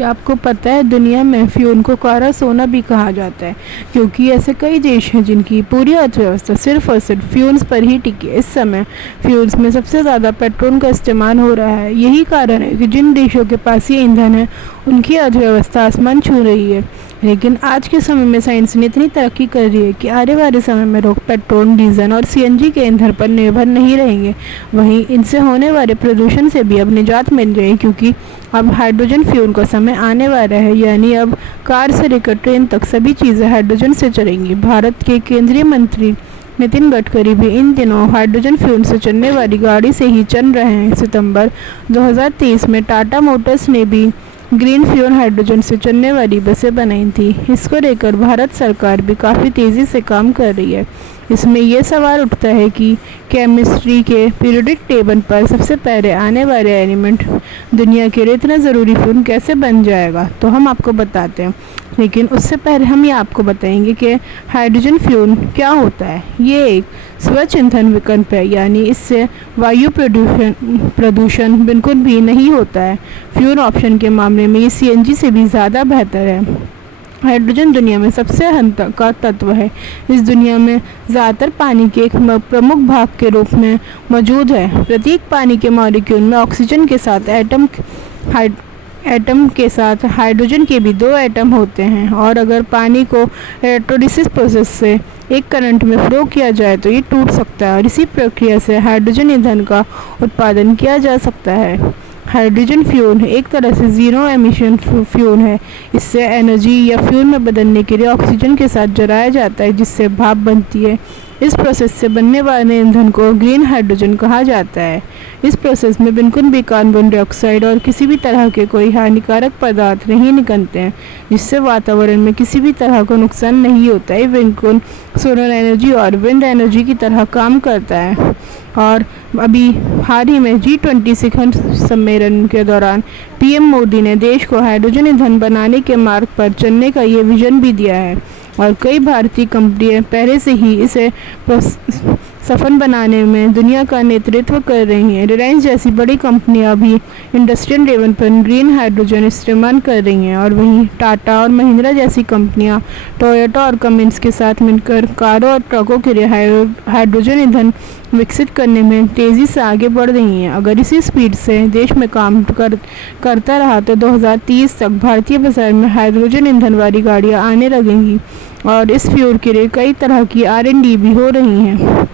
क्या आपको पता है दुनिया में फ्यूल को काला सोना भी कहा जाता है, क्योंकि ऐसे कई देश हैं जिनकी पूरी अर्थव्यवस्था सिर्फ और सिर्फ फ्यूल्स पर ही टिकी है। इस समय फ्यूल्स में सबसे ज़्यादा पेट्रोल का इस्तेमाल हो रहा है। यही कारण है कि जिन देशों के पास ये ईंधन है उनकी अर्थव्यवस्था आसमान छू रही है। लेकिन आज के समय में साइंस ने इतनी तरक्की कर रही है कि आने वाले समय में लोग पेट्रोल, डीजल और सीएनजी के ईंधन पर निर्भर नहीं रहेंगे। वहीं इनसे होने वाले प्रदूषण से भी अब निजात मिल जाएगी, क्योंकि अब हाइड्रोजन फ्यूल का समय आने वाला है। यानी अब कार से लेकर ट्रेन तक सभी चीज़ें हाइड्रोजन से चलेंगी। भारत के केंद्रीय मंत्री नितिन गडकरी भी इन दिनों हाइड्रोजन फ्यूल से चलने वाली गाड़ी से ही चल रहे हैं। सितंबर 2023 में टाटा मोटर्स ने भी ग्रीन फ्यूल हाइड्रोजन से चलने वाली बसें बनाई थी। इसको लेकर भारत सरकार भी काफ़ी तेज़ी से काम कर रही है। इसमें यह सवाल उठता है कि केमिस्ट्री के पीरियोडिक टेबल पर सबसे पहले आने वाले एलिमेंट दुनिया के लिए इतना ज़रूरी फ्यूल कैसे बन जाएगा। तो हम आपको बताते हैं, लेकिन उससे पहले हम ये आपको बताएंगे कि हाइड्रोजन फ्यूल क्या होता है। ये एक स्वच्छ ईंधन विकल्प है, यानी इससे वायु प्रदूषण बिल्कुल भी नहीं होता है। फ्यूल ऑप्शन के मामले में ये सीएनजी से भी ज़्यादा बेहतर है। हाइड्रोजन दुनिया में सबसे अहम का तत्व है। इस दुनिया में ज़्यादातर पानी के एक प्रमुख भाग के रूप में मौजूद है। प्रत्येक पानी के मॉलिक्यूल में ऑक्सीजन के साथ एटम के साथ हाइड्रोजन के भी 2 एटम होते हैं, और अगर पानी को इलेक्ट्रोलिसिस प्रोसेस से एक करंट में फ्लो किया जाए तो ये टूट सकता है, और इसी प्रक्रिया से हाइड्रोजन ईंधन का उत्पादन किया जा सकता है। हाइड्रोजन फ्यूल एक तरह से ज़ीरो एमिशन फ्यूल है। इससे एनर्जी या फ्यूल में बदलने के लिए ऑक्सीजन के साथ जलाया जाता है, जिससे भाप बनती है। इस प्रोसेस से बनने वाले ईंधन को ग्रीन हाइड्रोजन कहा जाता है। इस प्रोसेस में बिल्कुल भी कार्बन डाइऑक्साइड और किसी भी तरह के कोई हानिकारक पदार्थ नहीं निकलते हैं, जिससे वातावरण में किसी भी तरह का नुकसान नहीं होता है। बिल्कुल सोलर एनर्जी और विंड एनर्जी की तरह काम करता है। और अभी हाल ही में G20 शिखर सम्मेलन के दौरान पीएम मोदी ने देश को हाइड्रोजन ईंधन बनाने के मार्ग पर चलने का ये विजन भी दिया है, और कई भारतीय कंपनियां पहले से ही इसे सफल बनाने में दुनिया का नेतृत्व कर रही हैं। रिलायंस जैसी बड़ी कंपनियां भी इंडस्ट्रियल लेवल पर ग्रीन हाइड्रोजन इस्तेमाल कर रही हैं, और वहीं टाटा और महिंद्रा जैसी कंपनियां टोयोटा और कमिंस के साथ मिलकर कारों और ट्रकों के लिए हाइड्रोजन ईंधन विकसित करने में तेज़ी से आगे बढ़ रही हैं। अगर इसी स्पीड से देश में काम करता रहा तो 2030 तक भारतीय बाजार में हाइड्रोजन ईंधन वाली गाड़ियाँ आने लगेंगी, और इस फ्यूल के लिए कई तरह की R&D भी हो रही हैं।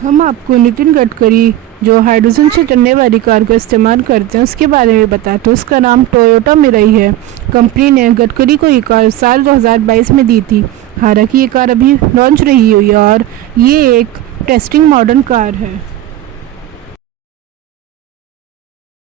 हम आपको नितिन गडकरी जो हाइड्रोजन से चलने वाली कार का इस्तेमाल करते हैं उसके बारे में बताते हैं। उसका नाम टोयोटा मिराई है। कंपनी ने गडकरी को ये कार साल 2022 में दी थी। हालांकि ये कार अभी लॉन्च रही हुई है, और ये एक टेस्टिंग मॉडल कार है।